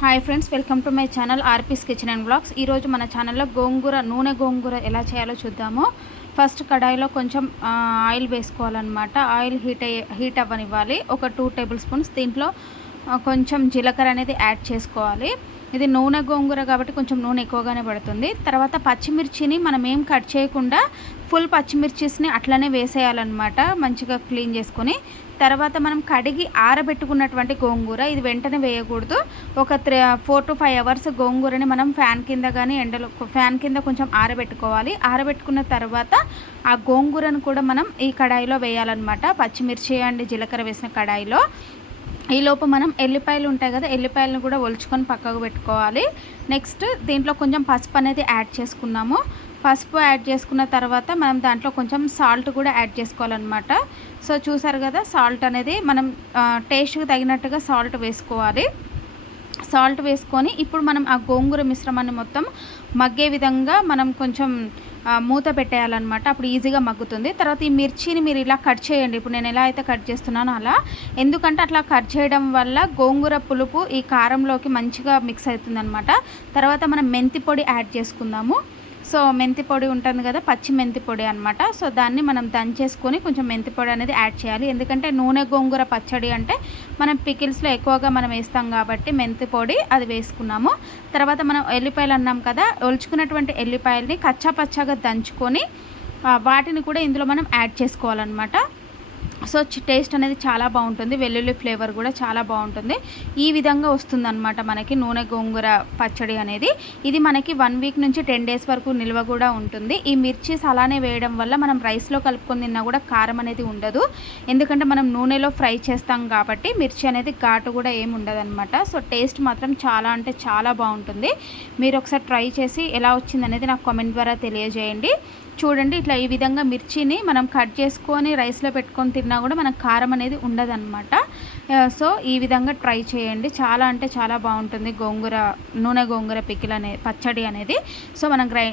Hi friends welcome to my channel RP's kitchen and blogs. ఈరోజు మన ఛానల్లో గోంగూర నూనె గోంగూర ఎలా చేయాలో చూద్దాము. ఫస్ట్ కడాయిలో కొంచెం ఆయిల్ వేసుకోవాలన్నమాట. ఆయిల్ హీట్ అయ్యే హీట్ అవ్వనివ్వాలి. ఒక టూ టేబుల్ స్పూన్స్. దీంట్లో కొంచెం జీలకర్ర అనేది యాడ్ చేసుకోవాలి. ఇది నూనె గోంగూర కాబట్టి కొంచెం నూనె ఎక్కువగానే పడుతుంది. తర్వాత పచ్చిమిర్చిని మనం ఏం కట్ చేయకుండా ఫుల్ పచ్చిమిర్చిస్ని అట్లనే వేసేయాలన్నమాట మంచిగా క్లీన్ చేసుకొని. తర్వాత మనం కడిగి ఆరబెట్టుకున్నటువంటి గోంగూర ఇది వెంటనే వేయకూడదు. ఒక three four to five hours గోంగూరని మనం ఫ్యాన్ కింద కానీ ఎండలో ఫ్యాన్ కింద కొంచెం ఆరబెట్టుకోవాలి. ఆరబెట్టుకున్న తర్వాత ఆ గోంగూరను కూడా మనం ఈ కడాయిలో వేయాలన్నమాట. పచ్చిమిర్చి అండ్ జీలకర్ర వేసిన కడాయిలో. ఈలోపు మనం ఎల్లిపాయలు ఉంటాయి కదా ఎల్లిపాయలను కూడా ఒలుచుకొని పక్కకు పెట్టుకోవాలి. నెక్స్ట్ దీంట్లో కొంచెం పసుపు అనేది యాడ్ చేసుకున్నాము. పసుపు యాడ్ చేసుకున్న తర్వాత మనం దాంట్లో కొంచెం సాల్ట్ కూడా యాడ్ చేసుకోవాలన్నమాట. సో చూసారు కదా సాల్ట్ అనేది మనం టేస్ట్కి తగినట్టుగా సాల్ట్ వేసుకోవాలి. సాల్ట్ వేసుకొని ఇప్పుడు మనం ఆ గోంగూర మిశ్రమాన్ని మొత్తం మగ్గే విధంగా మనం కొంచెం మూత పెట్టేయాలన్నమాట. అప్పుడు ఈజీగా మగ్గుతుంది. తర్వాత ఈ మిర్చిని మీరు ఇలా కట్ చేయండి. ఇప్పుడు నేను ఎలా అయితే కట్ చేస్తున్నానో అలా. ఎందుకంటే అట్లా కట్ చేయడం వల్ల గోంగూర పులుపు ఈ కారంలోకి మంచిగా మిక్స్ అవుతుంది తర్వాత మనం మెంతి పొడి యాడ్ చేసుకుందాము. సో మెంతి పొడి ఉంటుంది కదా పచ్చి మెంతి పొడి అనమాట సో దాన్ని మనం దంచేసుకొని కొంచెం మెంతి పొడి అనేది యాడ్ చేయాలి. ఎందుకంటే నూనె గోంగూర పచ్చడి అంటే మనం పికిల్స్లో ఎక్కువగా మనం వేస్తాం కాబట్టి మెంతి పొడి అది వేసుకున్నాము. తర్వాత మనం ఎల్లిపాయలు అన్నాం కదా ఒలుచుకున్నటువంటి ఎల్లిపాయల్ని కచ్చా పచ్చాగా దంచుకొని వాటిని కూడా ఇందులో మనం యాడ్ చేసుకోవాలన్నమాట. సో టేస్ట్ అనేది చాలా బాగుంటుంది. వెల్లుల్లి ఫ్లేవర్ కూడా చాలా బాగుంటుంది. ఈ విధంగా వస్తుందన్నమాట మనకి నూనె గోంగూర పచ్చడి అనేది. ఇది మనకి వన్ వీక్ నుంచి టెన్ డేస్ వరకు నిల్వ కూడా ఉంటుంది. ఈ మిర్చీస్ అలానే వేయడం వల్ల మనం రైస్లో కలుపుకొని తిన్నా కూడా కారం అనేది ఉండదు. ఎందుకంటే మనం నూనెలో ఫ్రై చేస్తాం కాబట్టి మిర్చి అనేది ఘాటు కూడా ఏమి ఉండదు సో టేస్ట్ మాత్రం చాలా అంటే చాలా బాగుంటుంది. మీరు ఒకసారి ట్రై చేసి ఎలా వచ్చింది అనేది నాకు కామెంట్ ద్వారా తెలియజేయండి. చూడండి ఇట్లా ఈ విధంగా మిర్చిని మనం కట్ చేసుకొని రైస్లో పెట్టుకొని తిన్నా కూడా మనకు కారం అనేది ఉండదన్నమాట. సో ఈ విధంగా ట్రై చేయండి. చాలా అంటే చాలా బాగుంటుంది గోంగూర నూనె గోంగూర పికిల్ అనే పచ్చడి అనేది. సో మనం గ్రై